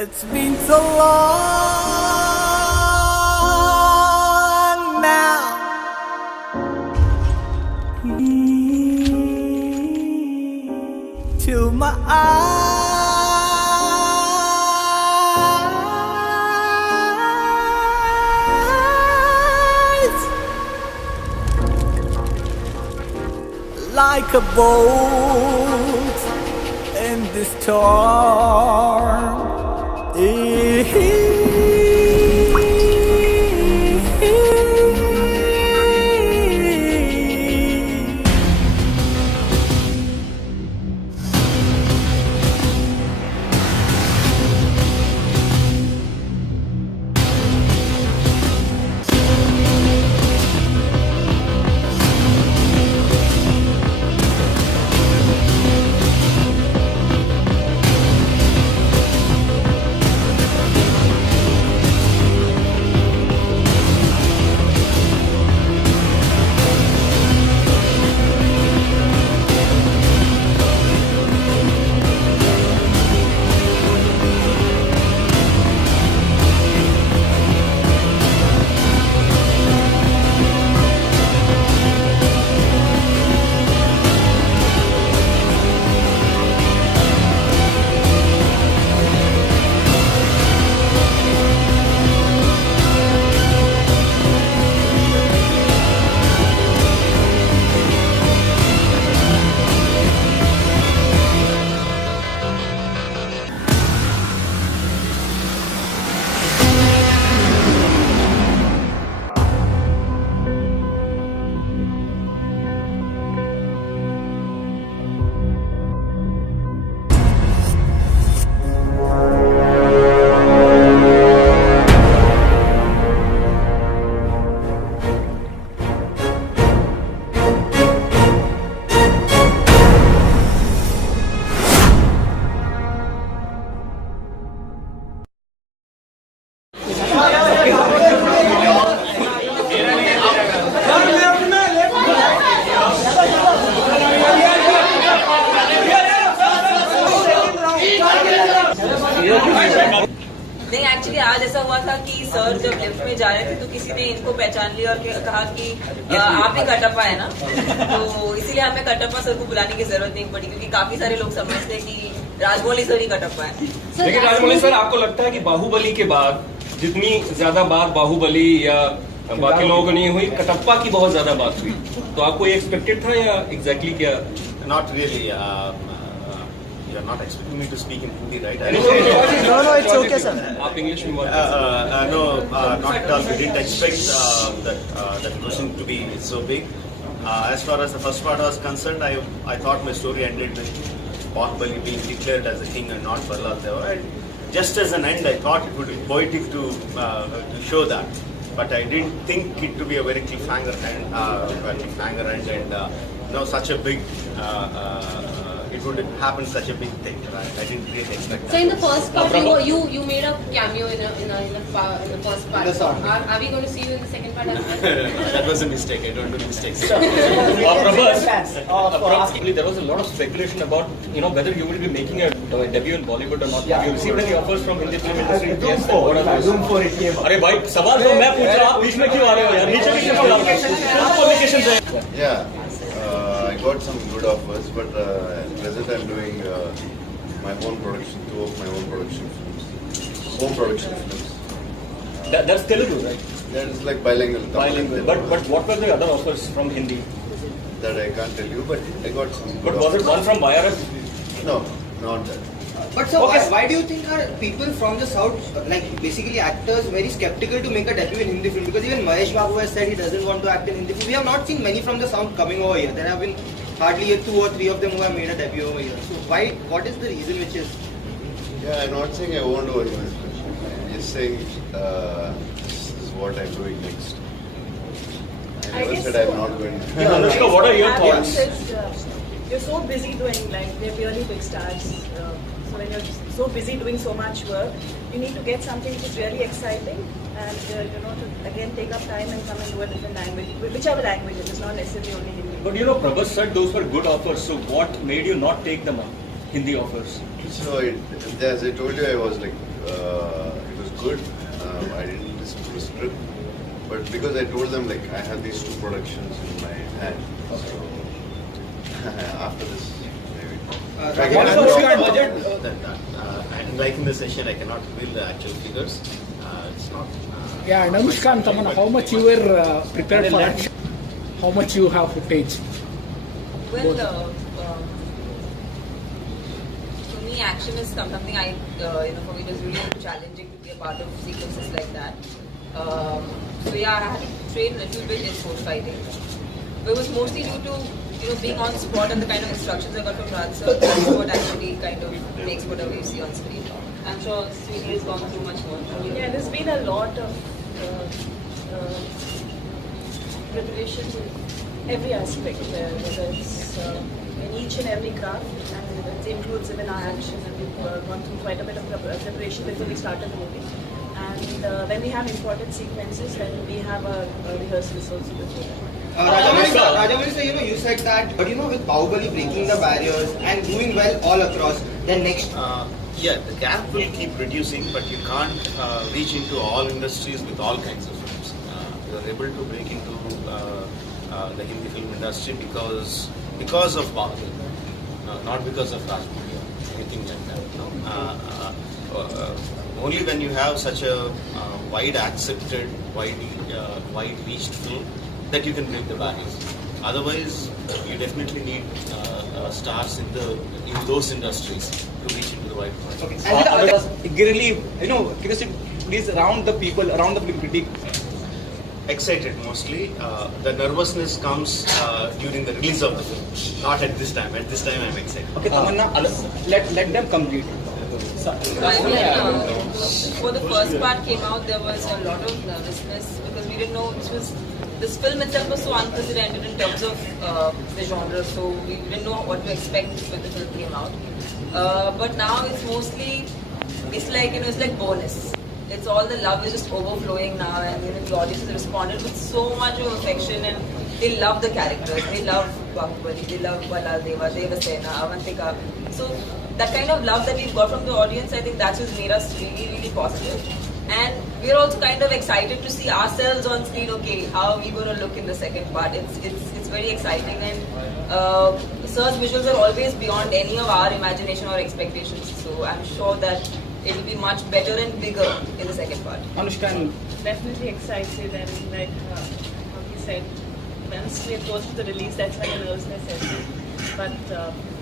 It's been so long now. Till my eyes, like a boat in the storm. नहीं, actually आज ऐसा हुआ था कि सर जब लिफ्ट में जा रहे थे तो किसी ने इनको पहचान लिया और कहा कि आप ही कटप्पा है ना, तो इसीलिए हमें कटप्पा सर को बुलाने की जरूरत नहीं पड़ी, क्योंकि काफी सारे लोग समझते हैं कि राजमौली सर ही कटप्पा है। लेकिन राजमौली सर, आपको लगता है कि बाहुबली के बाद जितनी ज्यादा बात बाहुबली या बाकी लोगों को नहीं हुई, कटप्पा की बहुत ज्यादा बात हुई, तो आपको ये एक्सपेक्टेड था या एग्जैक्टली क्या? Not really. You're not expecting me to speak in Hindi, right? No, it's okay, sir. आप इंग्लिश में बात No, not at all. We didn't expect that question to be so big. As far as the first part was concerned, I thought my story ended with Bahubali being declared as the king and not Prahlad Deva. Just as an end, I thought it would be poetic to show that, but I didn't think it to be a very cliffhanger end, and such a big. It would happen such a big thing, right? I didn't really expect that. So in the first part, you made a cameo in the first part. Are we going to see you in the second part as well? That was a mistake. I don't do mistakes. Prabhas, there was a lot of speculation about whether you will be making a debut in Bollywood or not. Have you received any offers from Hindi film industry? Yes. What are those? अरे भाई, सवाल तो मैं पूछ रहा हूँ, आप बीच में क्यों आ रहे हो यार? नीचे क्यों आ रहे हो? आपको applications है? Yeah. I got some good offers, but at present I'm doing my own production, 2 of my own production films, home production films. That's Telugu, right? That is like bilingual. Bilingual. But what were the other offers from Hindi? That I can't tell you, but I got some. But was it one from YRF? No, not that. But so why do you think are people from the south, like basically actors, very skeptical to make a debut in Hindi film? Because even Mahesh Babu has said he doesn't want to act in Hindi film. We have not seen many from the south coming over here. There have been hardly 2 or 3 of them who have made a debut over here. So what is the reason which is? Yeah, I'm not saying I won't do it. I'm just saying this is what I'm doing next. I never said I'm not going to. Yeah, Anushka, what are your thoughts? You're so busy doing, like, they're really big stars. So when you're so busy doing so much work, you need to get something which is really exciting and, to again take up time and come and do a different language, whichever language it is, not necessarily only Hindi. But Prabhas said those were good offers, so what made you not take them up, Hindi offers? So as I told you, I was like it was good. I didn't listen to the script, but because I told them like I have these 2 productions in my hand, so after this maybe. I'm liking the session. I cannot reveal the actual figures. It's not. Yeah, and Anushka, how much you were prepared for action? How much you have footage? Well, for me, action is something for me it was really challenging to be a part of sequences like that. So yeah, I had to train a little bit in sword fighting. But it was mostly due to being on spot and the kind of instructions I got from Raj sir. That's what actually kind of makes whatever you see on screen. I'm sure Sweetie has gone through much more. Yeah, there's been a lot of preparation in every aspect, whether it's in each and every craft, and it includes even our action. And we've gone through quite a bit of preparation before we started the movie. And when we have important sequences, then we have a rehearsals also before that. Rajamoli sir, you said that, but with Bahubali breaking the barriers and doing well all across, then next. Yeah, the gap will keep reducing, but you can't reach into all industries with all kinds of films. You are able to break into the Hindi film industry because of Bahubali, not because of Rajmoli or anything like that. Only when you have such a wide accepted, wide reached film that you can break the barriers. Otherwise, you definitely need stars in those industries to reach into the wide audience. Okay. Please around the people, around the film critique. Excited mostly. The nervousness comes during the release of the film, not at this time. At this time, I'm excited. Okay, Tamanna, let them complete. Before the first part came out, there was a lot of nervousness because we didn't know this film itself was so unprecedented in terms of the genre, so we didn't know what to expect when the film came out. But now it's mostly, it's like bonus. It's all the love is just overflowing now, and the audience has responded with so much of affection, and they love the characters. They love Bahubali, they love Baladeva, Devasena, Avantika. So that kind of love that we've got from the audience, I think that's just made us really, really positive. And we're also kind of excited to see ourselves on screen. Okay, how are we going to look in the second part? It's very exciting, and Sir's visuals are always beyond any of our imagination or expectations. So I'm sure that it will be much better and bigger in the second part. Anushka, Definitely excited, and like how he said, once we are close to the release, that's when the nervousness sets in. But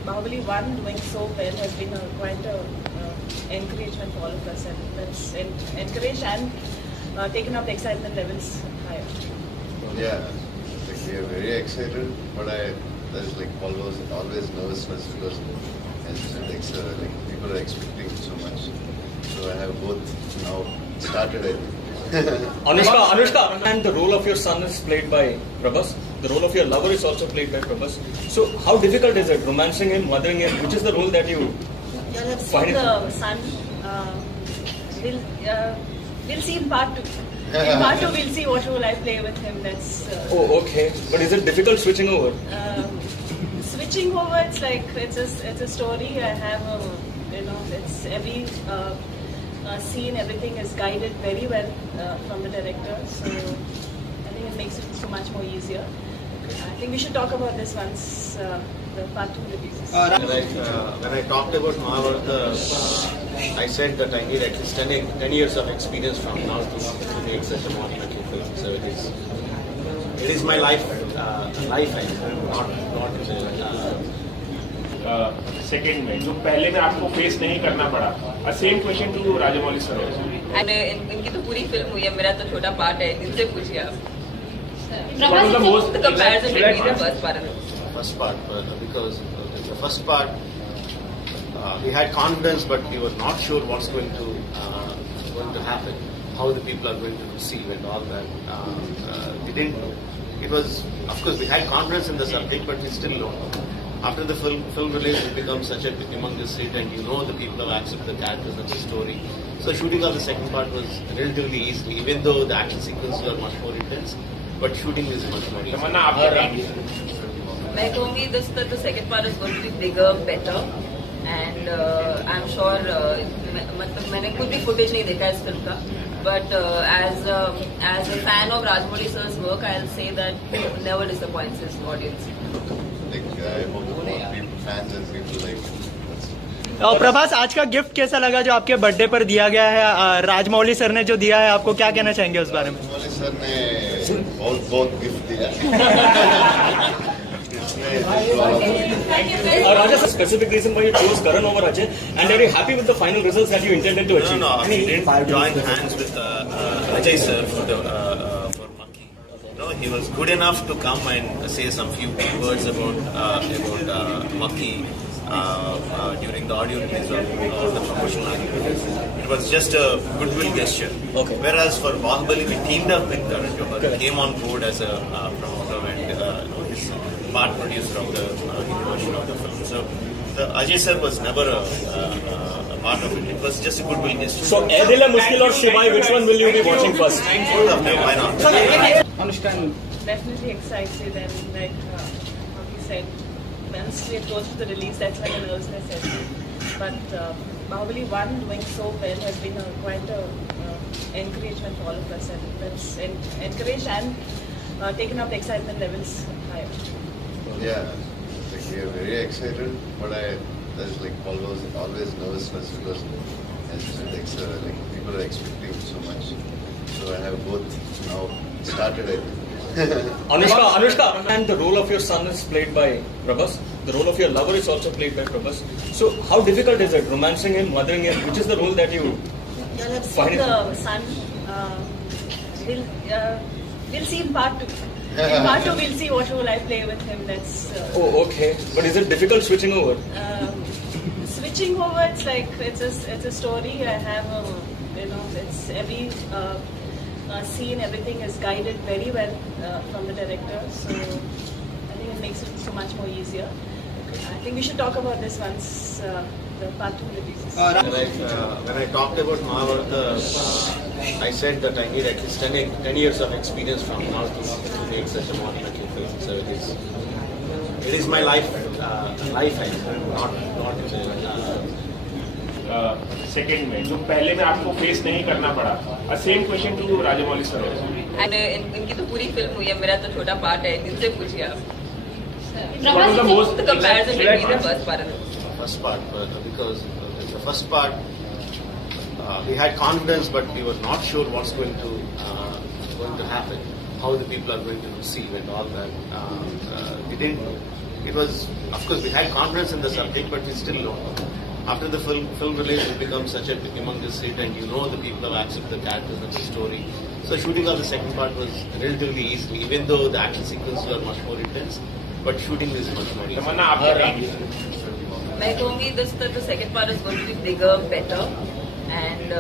Bahubali 1 doing so well has been quite a encouragement for all of us, and that's encouraged and taken up the excitement levels higher. Yeah, like we are very excited, but there's like always nervousness because people are expecting so much. So I have both now started it. Anushka, and the role of your son is played by Prabhas. The role of your lover is also played by Prabhas. So how difficult is it romancing him, mothering him? Which is the role that you You'll have find seen the son. We'll see in part 2. In part 2, we'll see what role I play with him. That's. Oh, okay. But is it difficult switching over? Switching over, it's like it's a story. I have it's every scene, everything is guided very well from the director. So I think it makes it so much more easier. I think we should talk about this once the part 2 releases. When I talked about Mahabharata, I said that I need at least 10 years of experience from now to make such a monumental film. So it is my life, not second में जो पहले में आपको face नहीं करना पड़ा. Same question to Rajamouli sir. And इनकी तो पूरी फिल्म हुई है, मेरा तो छोटा पार्ट है, इनसे पूछिए आप. What was the most The comparison between the first part and first part, because the first part we had confidence, but we were not sure what's going to happen, how the people are going to receive and all that. We didn't know. It was, of course, we had confidence in the subject, but we still don't know. After the film release, it becomes such a humongous hit, and the people have accepted the characters and the story. So shooting of the second part was relatively easy, even though the action sequences were much more intense. But shooting is much more easy. मैं कहूँगी the second part is going to be bigger, better, and I am sure मतलब मैंने खुद भी footage नहीं देखा इस फिल्म का, but as a fan of Rajamouli sir's work, I'll say that never disappoints his audience. Like, I hope people, fans and people like. और प्रभास, आज का गिफ्ट कैसा लगा जो आपके बर्थडे पर दिया गया है? राजमौली सर ने जो दिया है, आपको क्या कहना चाहेंगे उस बारे में? राजमौली सर ने बहुत गिफ्ट दिया. Raja, a specific reason why you chose Karan over Ajay, and are you happy with the final results that you intended to achieve? No, we didn't join hands with Ajay sir for Monkey. No, he was good enough to come and say some few words about Monkey during the audio release or the promotional activities. It was just a goodwill gesture. Okay. Whereas for Bahubali, we teamed up with Karan Johar. He came on board as a promoter and his part producer of the Hindi version of the film. So the Ajay sir was never a part of it. It was just a goodwill gesture. So, Aidil Mushkil or Shivai, which one will you be watching first? Both of them, why not? Anushka and Definitely excited, and like what he said, once we are close to the release, that's when the nervousness sets in. But Bahubali 1 doing so well has been quite a encouragement for all of us, and that's encouraged and taken up the excitement levels higher. Yeah, like we are very excited, but there's like always nervousness because like people are expecting so much. So I have both now started it. Anushka, and the role of your son is played by Prabhas. The role of your lover is also played by Prabhas. So how difficult is it romancing him, mothering him? Which is the role that you Yeah, let's see find? the son. We'll see in part 2. In part 2, we'll see what role I play with him. That's. Oh, okay. But is it difficult switching over? Switching over, it's like it's a story. I have it's every scene, everything is guided very well from the director. So I think it makes it so much more easier. I think we should talk about this once the part 2 releases. When I talked about Mahabharata, I said that I need at least 10 years of experience from now to make such a monumental film. So it is my life, not second में जो पहले में आपको face नहीं करना पड़ा. Same question to Rajamouli sir. And इनकी तो पूरी फिल्म हुई है, मेरा तो छोटा पार्ट है, इनसे पूछिए आप. What was the most The comparison between the first part and first part, because the first part we had confidence, but we were not sure what's going to happen, how the people are going to receive and all that. We didn't know. It was, of course, we had confidence in the subject, but we still don't know. After the film release, it becomes such a humongous hit, and you know the people have accepted the characters and the story. So shooting of the second part was relatively easy, even though the action sequences were much more intense. But shooting is much more easy. मैं कहूँगी the second part is going to be bigger, better, and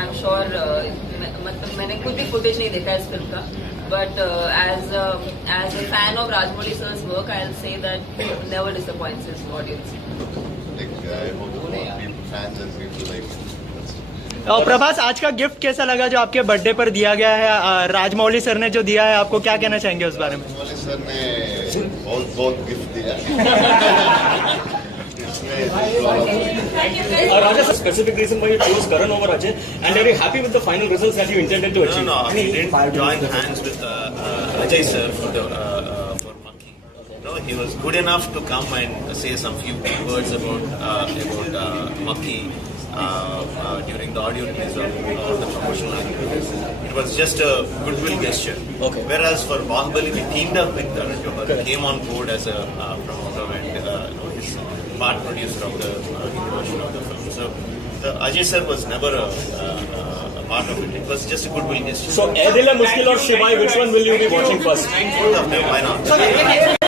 I'm sure मतलब मैंने खुद भी footage नहीं देखा इस फिल्म का, but as a fan of Rajmoli sir's work, I'll say that never disappoints his audience. Like, I hope people, fans and people like. और प्रभास, आज का गिफ्ट कैसा लगा जो आपके बर्थडे पर दिया गया है? राजमौली सर ने जो दिया है, आपको क्या कहना चाहेंगे उस बारे में? राजमौली सर ने बहुत गिफ्ट दिया. Raja, a specific reason why you chose Karan over Ajay, and are you happy with the final results that you intended to achieve? No, we didn't join hands with Ajay sir for Monkey. No, he was good enough to come and say some few words about Monkey during the audio release or the promotional activities. It was just a goodwill gesture. Okay. Whereas for Bahubali, we teamed up with Karan Johar. He came on board as a promoter and his part producer of the Hindi version of the film. So the Ajay sir was never a part of it. It was just a goodwill gesture. So, Aidil Mushkil or Shivai, which one will you be watching first? Both of them, why not?